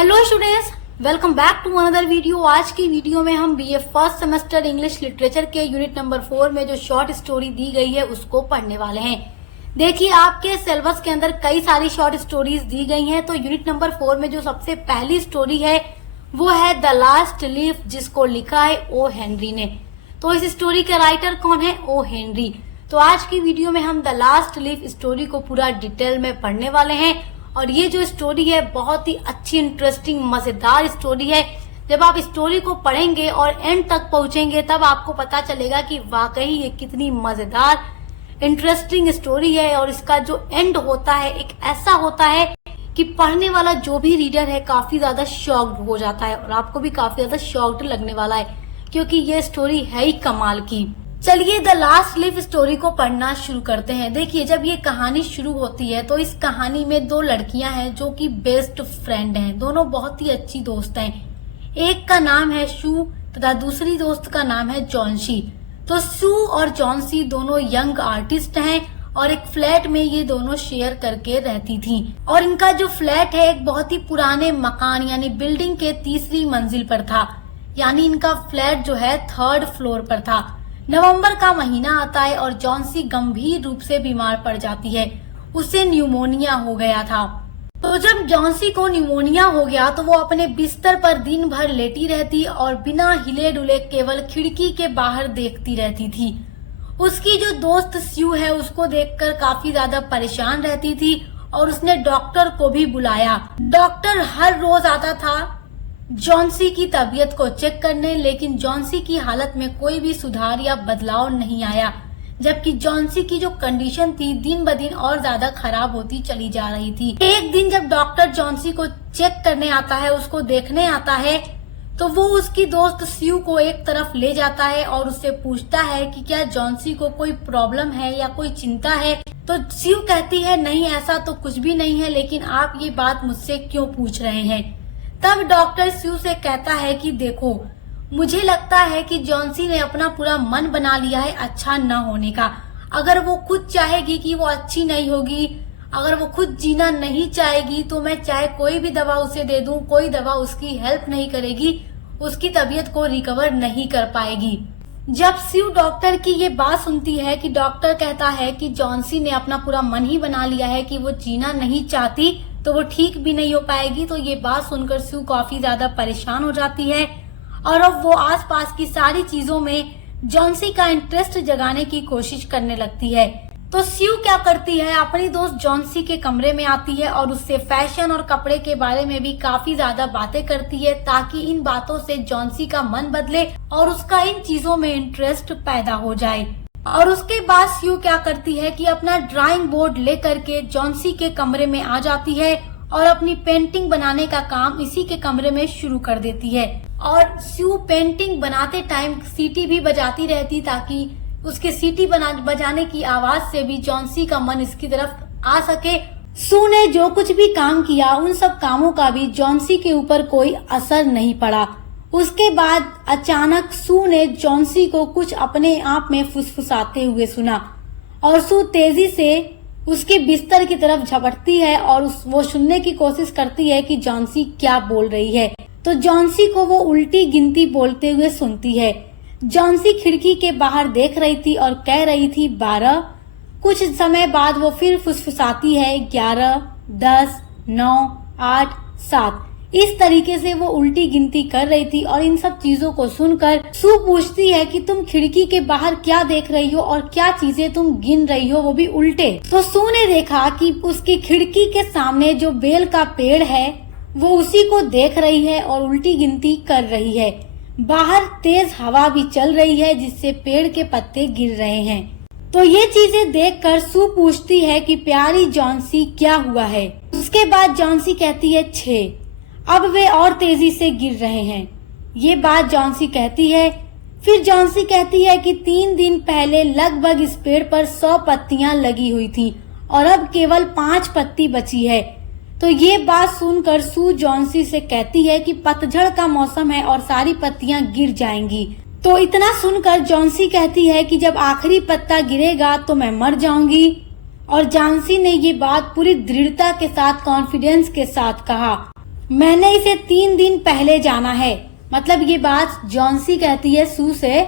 Hello students, welcome back to another video. आज की video में हम BA first semester English literature के यूनिट नंबर 4 में जो शॉर्ट स्टोरी दी गई है उसको पढ़ने वाले हैं। देखिए, आपके सिलेबस के अंदर कई सारी शॉर्ट स्टोरीज दी गई हैं, तो यूनिट नंबर 4 में जो सबसे पहली स्टोरी है वो है द लास्ट लीफ, जिसको लिखा है ओ हेनरी ने। तो इस स्टोरी के राइटर कौन है? O Henry. तो आज की वीडियो में हम द लास्ट लीफ स्टोरी को पूरा डिटेल में पढ़ने वाले हैं और ये जो स्टोरी है बहुत ही अच्छी, इंटरेस्टिंग, मजेदार स्टोरी है। जब आप स्टोरी को पढ़ेंगे और एंड तक पहुंचेंगे तब आपको पता चलेगा कि वाकई ये कितनी मजेदार, इंटरेस्टिंग स्टोरी है। और इसका जो एंड होता है एक ऐसा होता है कि पढ़ने वाला जो भी रीडर है काफी ज्यादा शॉक्ड हो जाता है और आपको भी काफी ज्यादा शॉक्ड लगने वाला है, क्योंकि ये स्टोरी है ही कमाल की। चलिए द लास्ट लीफ स्टोरी को पढ़ना शुरू करते हैं। देखिए, जब ये कहानी शुरू होती है तो इस कहानी में दो लड़कियां हैं जो कि बेस्ट फ्रेंड हैं। दोनों बहुत ही अच्छी दोस्त हैं। एक का नाम है शू तथा दूसरी दोस्त का नाम है जॉन्सी। तो शू और जॉन्सी दोनों यंग आर्टिस्ट हैं और एक फ्लैट में ये दोनों शेयर करके रहती थी। और इनका जो फ्लैट है एक बहुत ही पुराने मकान यानी बिल्डिंग के तीसरी मंजिल पर था, यानी इनका फ्लैट जो है 3rd फ्लोर पर था। नवंबर का महीना आता है और जॉन्सी गंभीर रूप से बीमार पड़ जाती है। उसे न्यूमोनिया हो गया था। तो जब जॉन्सी को न्यूमोनिया हो गया तो वो अपने बिस्तर पर दिन भर लेटी रहती और बिना हिले डुले केवल खिड़की के बाहर देखती रहती थी। उसकी जो दोस्त स्यू है उसको देखकर काफी ज्यादा परेशान रहती थी और उसने डॉक्टर को भी बुलाया। डॉक्टर हर रोज आता था जॉन्सी की तबीयत को चेक करने, लेकिन जॉन्सी की हालत में कोई भी सुधार या बदलाव नहीं आया, जबकि जॉन्सी की जो कंडीशन थी दिन ब दिन और ज्यादा खराब होती चली जा रही थी। एक दिन जब डॉक्टर जॉन्सी को चेक करने आता है, उसको देखने आता है, तो वो उसकी दोस्त स्यू को एक तरफ ले जाता है और उससे पूछता है कि क्या जॉन्सी को कोई प्रॉब्लम है या कोई चिंता है। तो स्यू कहती है नहीं, ऐसा तो कुछ भी नहीं है, लेकिन आप ये बात मुझसे क्यों पूछ रहे हैं? तब डॉक्टर स्यू से कहता है कि देखो, मुझे लगता है कि जॉन्सी ने अपना पूरा मन बना लिया है अच्छा न होने का। अगर वो खुद चाहेगी कि वो अच्छी नहीं होगी, अगर वो खुद जीना नहीं चाहेगी, तो मैं चाहे कोई भी दवा उसे दे दूं, कोई दवा उसकी हेल्प नहीं करेगी, उसकी तबीयत को रिकवर नहीं कर पाएगी। जब स्यू डॉक्टर की ये बात सुनती है कि डॉक्टर कहता है कि जॉन्सी ने अपना पूरा मन ही बना लिया है कि वो जीना नहीं चाहती, तो वो ठीक भी नहीं हो पाएगी, तो ये बात सुनकर स्यू काफी ज्यादा परेशान हो जाती है और अब वो आसपास की सारी चीजों में जॉन्सी का इंटरेस्ट जगाने की कोशिश करने लगती है। तो स्यू क्या करती है, अपनी दोस्त जॉन्सी के कमरे में आती है और उससे फैशन और कपड़े के बारे में भी काफी ज्यादा बातें करती है, ताकि इन बातों से जॉन्सी का मन बदले और उसका इन चीजों में इंटरेस्ट पैदा हो जाए। और उसके बाद स्यू क्या करती है कि अपना ड्राइंग बोर्ड लेकर के जॉन्सी के कमरे में आ जाती है और अपनी पेंटिंग बनाने का काम इसी के कमरे में शुरू कर देती है। और स्यू पेंटिंग बनाते टाइम सीटी भी बजाती रहती, ताकि उसके सीटी बजाने की आवाज से भी जॉन्सी का मन इसकी तरफ आ सके। स्यू ने जो कुछ भी काम किया उन सब कामों का भी जॉन्सी के ऊपर कोई असर नहीं पड़ा। उसके बाद अचानक स्यू ने जॉन्सी को कुछ अपने आप में फुसफुसाते हुए सुना और स्यू तेजी से उसके बिस्तर की तरफ झपटती है और वो सुनने की कोशिश करती है कि जॉन्सी क्या बोल रही है। तो जॉन्सी को वो उल्टी गिनती बोलते हुए सुनती है। जॉन्सी खिड़की के बाहर देख रही थी और कह रही थी 12। कुछ समय बाद वो फिर फुसफुसाती है 11, 10, 9, 8, 7। इस तरीके से वो उल्टी गिनती कर रही थी और इन सब चीजों को सुनकर सू पूछती है कि तुम खिड़की के बाहर क्या देख रही हो और क्या चीजें तुम गिन रही हो, वो भी उल्टे। तो सू ने देखा कि उसकी खिड़की के सामने जो बेल का पेड़ है वो उसी को देख रही है और उल्टी गिनती कर रही है। बाहर तेज हवा भी चल रही है जिससे पेड़ के पत्ते गिर रहे हैं। तो ये चीजें देखकर सू पूछती है कि प्यारी जॉन्सी क्या हुआ है। उसके बाद जॉन्सी कहती है 6। अब वे और तेजी से गिर रहे हैं। ये बात जॉन्सी कहती है। फिर जॉन्सी कहती है कि 3 दिन पहले लगभग इस पेड़ पर 100 पत्तियां लगी हुई थी और अब केवल 5 पत्ती बची है। तो ये बात सुनकर सू जॉन्सी से कहती है कि पतझड़ का मौसम है और सारी पत्तियां गिर जाएंगी। तो इतना सुनकर जॉन्सी कहती है कि जब आखिरी पत्ता गिरेगा तो मैं मर जाऊंगी। और जॉन्सी ने ये बात पूरी दृढ़ता के साथ, कॉन्फिडेंस के साथ कहा। मैंने इसे 3 दिन पहले जाना है। मतलब ये बात जॉन्सी कहती है सू से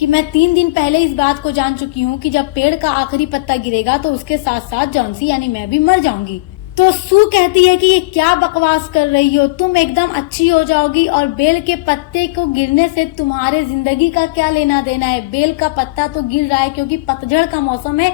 कि मैं 3 दिन पहले इस बात को जान चुकी हूँ कि जब पेड़ का आखिरी पत्ता गिरेगा तो उसके साथ साथ जॉन्सी यानी मैं भी मर जाऊंगी। तो सू कहती है कि ये क्या बकवास कर रही हो, तुम एकदम अच्छी हो जाओगी और बेल के पत्ते को गिरने से तुम्हारे जिंदगी का क्या लेना देना है। बेल का पत्ता तो गिर रहा है क्योंकि पतझड़ का मौसम है,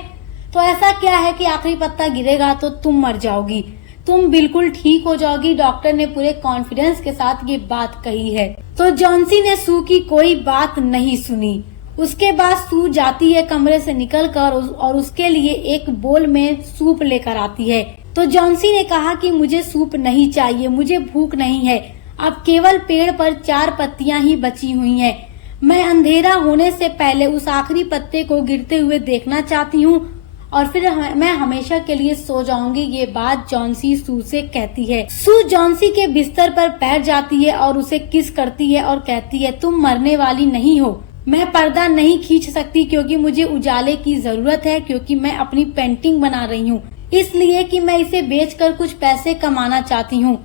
तो ऐसा क्या है कि आखिरी पत्ता गिरेगा तो तुम मर जाओगी, तुम बिल्कुल ठीक हो जाओगी। डॉक्टर ने पूरे कॉन्फिडेंस के साथ ये बात कही है। तो जॉन्सी ने सू की कोई बात नहीं सुनी। उसके बाद सू जाती है कमरे से निकलकर और उसके लिए एक बोल में सूप लेकर आती है। तो जॉन्सी ने कहा कि मुझे सूप नहीं चाहिए, मुझे भूख नहीं है, अब केवल पेड़ पर 4 पत्तियां ही बची हुई हैं। मैं अंधेरा होने से पहले उस आखिरी पत्ते को गिरते हुए देखना चाहती हूँ और फिर मैं हमेशा के लिए सो जाऊंगी। ये बात जॉन्सी सू से कहती है। सू जॉन्सी के बिस्तर पर बैठ जाती है और उसे किस करती है और कहती है, तुम मरने वाली नहीं हो। मैं पर्दा नहीं खींच सकती क्योंकि मुझे उजाले की जरूरत है, क्योंकि मैं अपनी पेंटिंग बना रही हूँ, इसलिए कि मैं इसे बेचकर कुछ पैसे कमाना चाहती हूँ।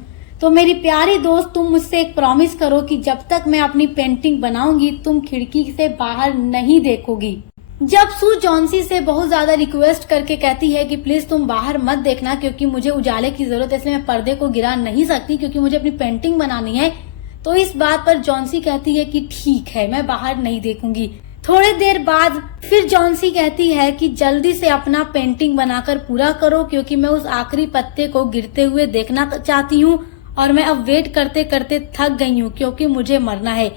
तो मेरी प्यारी दोस्त, तुम मुझसे एक प्रॉमिस करो कि जब तक मैं अपनी पेंटिंग बनाऊंगी तुम खिड़की से बाहर नहीं देखोगी। जब सू जॉन्सी से बहुत ज्यादा रिक्वेस्ट करके कहती है कि प्लीज तुम बाहर मत देखना क्योंकि मुझे उजाले की जरूरत है, इसलिए मैं पर्दे को गिरा नहीं सकती क्योंकि मुझे अपनी पेंटिंग बनानी है, तो इस बात पर जॉन्सी कहती है कि ठीक है, मैं बाहर नहीं देखूंगी। थोड़ी देर बाद फिर जॉन्सी कहती है कि जल्दी से अपना पेंटिंग बनाकर पूरा करो क्योंकि मैं उस आखिरी पत्ते को गिरते हुए देखना चाहती हूँ और मैं अब वेट करते करते थक गई हूँ क्योंकि मुझे मरना है,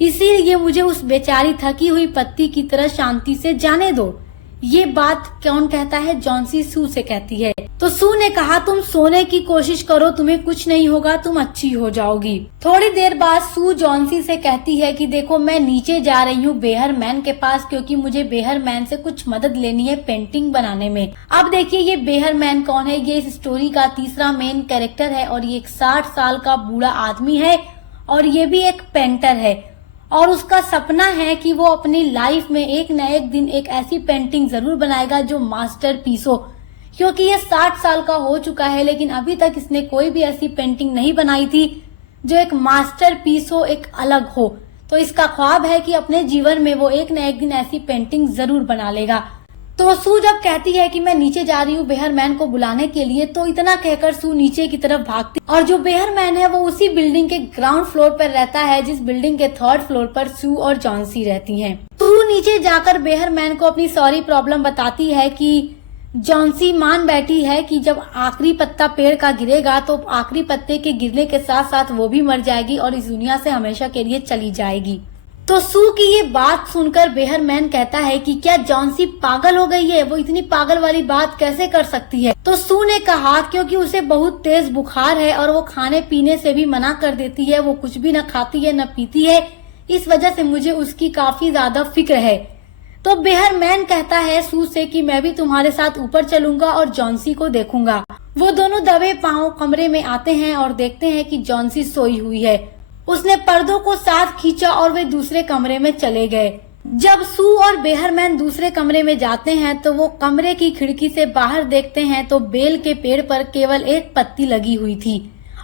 इसीलिए मुझे उस बेचारी थकी हुई पत्ती की तरह शांति से जाने दो। ये बात कौन कहता है? जॉन्सी सू से कहती है। तो सू ने कहा, तुम सोने की कोशिश करो, तुम्हें कुछ नहीं होगा, तुम अच्छी हो जाओगी। थोड़ी देर बाद सू जॉन्सी से कहती है कि देखो मैं नीचे जा रही हूँ बेहर मैन के पास क्योंकि मुझे बेहर मैन से कुछ मदद लेनी है पेंटिंग बनाने में। अब देखिए ये बेहर मैन कौन है? ये इस स्टोरी का तीसरा मेन कैरेक्टर है और ये एक 60 साल का बूढ़ा आदमी है और ये भी एक पेंटर है और उसका सपना है कि वो अपनी लाइफ में एक न एक दिन एक ऐसी पेंटिंग जरूर बनाएगा जो मास्टरपीस हो, क्योंकि ये 60 साल का हो चुका है लेकिन अभी तक इसने कोई भी ऐसी पेंटिंग नहीं बनाई थी जो एक मास्टरपीस हो, एक अलग हो। तो इसका ख्वाब है कि अपने जीवन में वो एक न एक दिन ऐसी पेंटिंग जरूर बना लेगा। तो सू जब कहती है कि मैं नीचे जा रही हूँ बेहर मैन को बुलाने के लिए, तो इतना कहकर सू नीचे की तरफ भागती और जो बेहर मैन है वो उसी बिल्डिंग के ग्राउंड फ्लोर पर रहता है जिस बिल्डिंग के 3rd फ्लोर पर सू और जॉन्सी रहती हैं। सू नीचे जाकर बेहर मैन को अपनी सॉरी प्रॉब्लम बताती है कि जॉन्सी मान बैठी है कि जब आखिरी पत्ता पेड़ का गिरेगा तो आखिरी पत्ते के गिरने के साथ साथ वो भी मर जाएगी और इस दुनिया से हमेशा के लिए चली जाएगी। तो सू की ये बात सुनकर बेहर मैन कहता है कि क्या जॉन्सी पागल हो गई है? वो इतनी पागल वाली बात कैसे कर सकती है? तो सू ने कहा क्योंकि उसे बहुत तेज बुखार है और वो खाने पीने से भी मना कर देती है, वो कुछ भी न खाती है न पीती है, इस वजह से मुझे उसकी काफी ज्यादा फिक्र है। तो बेहर मैन कहता है सू से कि मैं भी तुम्हारे साथ ऊपर चलूंगा और जॉन्सी को देखूंगा। वो दोनों दबे पांव कमरे में आते हैं और देखते हैं कि जॉन्सी सोई हुई है। उसने पर्दों को साथ खींचा और वे दूसरे कमरे में चले गए। जब सू और बेहरमैन दूसरे कमरे में जाते हैं तो वो कमरे की खिड़की से बाहर देखते हैं तो बेल के पेड़ पर केवल एक पत्ती लगी हुई थी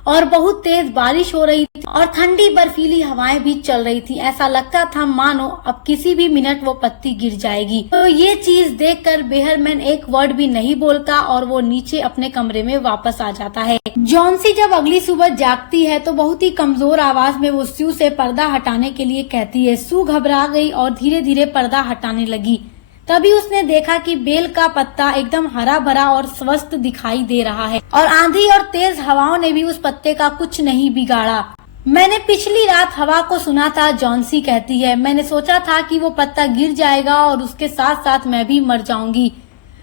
और बहुत तेज बारिश हो रही थी और ठंडी बर्फीली हवाएं भी चल रही थी। ऐसा लगता था मानो अब किसी भी मिनट वो पत्ती गिर जाएगी। तो ये चीज देखकर बेहरमैन एक वर्ड भी नहीं बोलता और वो नीचे अपने कमरे में वापस आ जाता है। जॉन्सी जब अगली सुबह जागती है तो बहुत ही कमजोर आवाज में वो सू से पर्दा हटाने के लिए कहती है। सू घबरा गई और धीरे धीरे पर्दा हटाने लगी। तभी उसने देखा कि बेल का पत्ता एकदम हरा भरा और स्वस्थ दिखाई दे रहा है और आंधी और तेज हवाओं ने भी उस पत्ते का कुछ नहीं बिगाड़ा। मैंने पिछली रात हवा को सुना था, जॉन्सी कहती है। मैंने सोचा था कि वो पत्ता गिर जाएगा और उसके साथ साथ मैं भी मर जाऊंगी।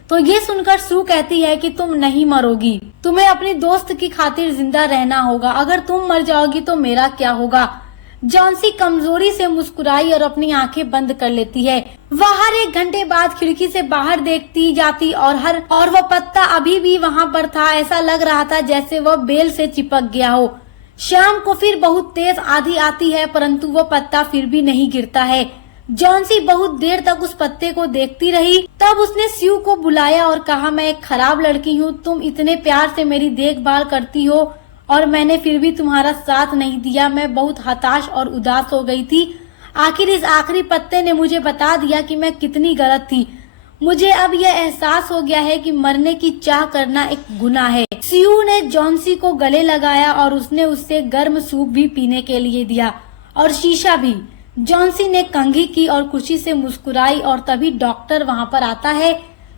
तो ये सुनकर सू कहती है कि तुम नहीं मरोगी, तुम्हें अपनी दोस्त की खातिर जिंदा रहना होगा। अगर तुम मर जाओगी तो मेरा क्या होगा? जॉन्सी कमजोरी से मुस्कुराई और अपनी आंखें बंद कर लेती है। वह हर 1 घंटे बाद खिड़की से बाहर देखती जाती और वह पत्ता अभी भी वहाँ पर था। ऐसा लग रहा था जैसे वह बेल से चिपक गया हो। शाम को फिर बहुत तेज आंधी आती है परंतु वो पत्ता फिर भी नहीं गिरता है। जॉन्सी बहुत देर तक उस पत्ते को देखती रही। तब उसने स्यू को बुलाया और कहा, मैं एक खराब लड़की हूँ, तुम इतने प्यार से मेरी देखभाल करती हो और मैंने फिर भी तुम्हारा साथ नहीं दिया। मैं बहुत हताश और उदास हो गई थी। आखिर इस आखिरी पत्ते ने मुझे बता दिया कि मैं कितनी गलत थी। मुझे अब यह एहसास हो गया है कि मरने की चाह करना एक गुनाह है। सीयू ने जॉन्सी को गले लगाया और उसने उससे गर्म सूप भी पीने के लिए दिया और शीशा भी। जॉन्सी ने कंघी की और खुशी से मुस्कुराई और तभी डॉक्टर वहाँ पर आता है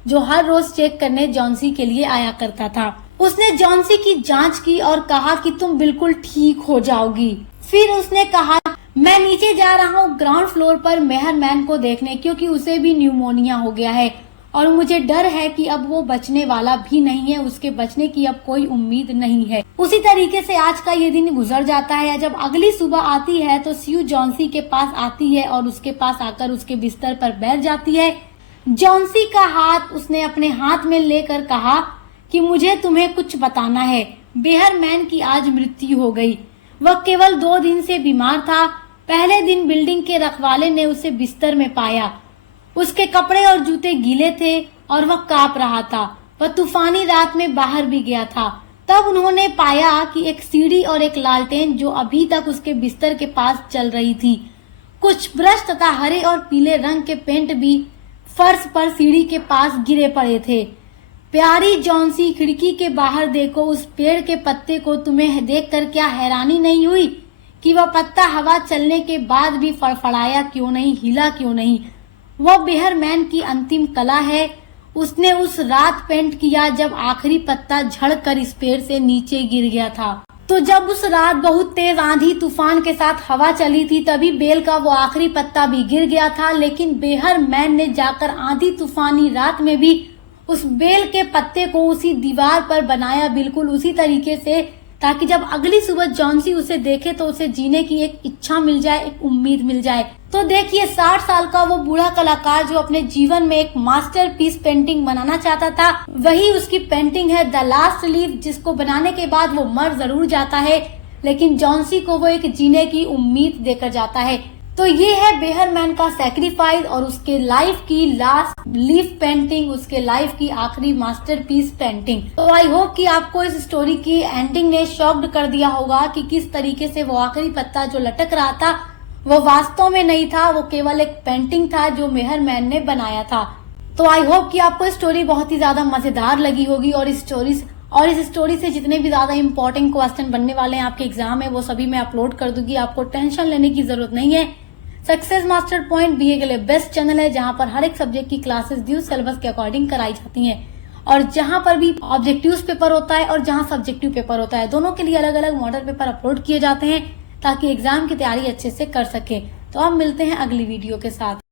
जो हर रोज चेक करने जॉन्सी के लिए आया करता था। उसने जॉन्सी की जांच की और कहा कि तुम बिल्कुल ठीक हो जाओगी। फिर उसने कहा मैं नीचे जा रहा हूँ ग्राउंड फ्लोर पर मेहरमैन को देखने, क्योंकि उसे भी न्यूमोनिया हो गया है और मुझे डर है कि अब वो बचने वाला भी नहीं है, उसके बचने की अब कोई उम्मीद नहीं है। उसी तरीके से आज का ये दिन गुजर जाता है। जब अगली सुबह आती है तो सीयू जॉन्सी के पास आती है और उसके पास आकर उसके बिस्तर पर बैठ जाती है। जॉन्सी का हाथ उसने अपने हाथ में लेकर कहा कि मुझे तुम्हें कुछ बताना है। बेहरमैन की आज मृत्यु हो गई। वह केवल 2 दिन से बीमार था। पहले दिन बिल्डिंग के रखवाले ने उसे बिस्तर में पाया। उसके कपड़े और जूते गीले थे और वह कांप रहा था। वह तूफानी रात में बाहर भी गया था। तब उन्होंने पाया कि एक सीढ़ी और एक लालटेन जो अभी तक उसके बिस्तर के पास चल रही थी। कुछ ब्रश तथा हरे और पीले रंग के पेंट भी फर्श पर सीढ़ी के पास गिरे पड़े थे। प्यारी जॉन्सी, खिड़की के बाहर देखो, उस पेड़ के पत्ते को तुम्हें देखकर क्या हैरानी नहीं हुई कि वह पत्ता हवा चलने के बाद भी फड़फड़ाया क्यों नहीं, हिला क्यों नहीं। वह बेहरमैन की अंतिम कला है। उसने उस रात पेंट किया जब आखिरी पत्ता झड़कर इस पेड़ से नीचे गिर गया था। तो जब उस रात बहुत तेज आंधी तूफान के साथ हवा चली थी तभी बेल का वो आखिरी पत्ता भी गिर गया था। लेकिन बेहरमैन ने जाकर आंधी तूफानी रात में भी उस बेल के पत्ते को उसी दीवार पर बनाया, बिल्कुल उसी तरीके से, ताकि जब अगली सुबह जॉन्सी उसे देखे तो उसे जीने की एक इच्छा मिल जाए, एक उम्मीद मिल जाए। तो देखिए 60 साल का वो बूढ़ा कलाकार जो अपने जीवन में एक मास्टरपीस पेंटिंग बनाना चाहता था, वही उसकी पेंटिंग है द लास्ट लीफ, जिसको बनाने के बाद वो मर जरूर जाता है लेकिन जॉन्सी को वो एक जीने की उम्मीद देकर जाता है। तो ये है बेहरमैन का सैक्रिफाइस और उसके लाइफ की लास्ट लीफ पेंटिंग, उसके लाइफ की आखिरी मास्टरपीस पेंटिंग। तो आई होप कि आपको इस स्टोरी की एंडिंग ने शॉक्ड कर दिया होगा कि किस तरीके से वो आखिरी पत्ता जो लटक रहा था वो वास्तव में नहीं था, वो केवल एक पेंटिंग था जो बेहरमैन ने बनाया था। तो आई होप कि आपको स्टोरी बहुत ही ज्यादा मजेदार लगी होगी और इस स्टोरी से जितने भी ज्यादा इंपॉर्टेंट क्वेश्चन बनने वाले हैं आपके एग्जाम में वो सभी मैं अपलोड कर दूंगी। आपको टेंशन लेने की जरूरत नहीं है। सक्सेस मास्टर पॉइंट बीए के लिए बेस्ट चैनल है जहां पर हर एक सब्जेक्ट की क्लासेस ड्यू सिलेबस के अकॉर्डिंग कराई जाती हैं और जहां पर भी ऑब्जेक्टिव्स पेपर होता है और जहां सब्जेक्टिव पेपर होता है, दोनों के लिए अलग अलग मॉडल पेपर अपलोड किए जाते हैं ताकि एग्जाम की तैयारी अच्छे से कर सके। तो अब मिलते हैं अगली वीडियो के साथ।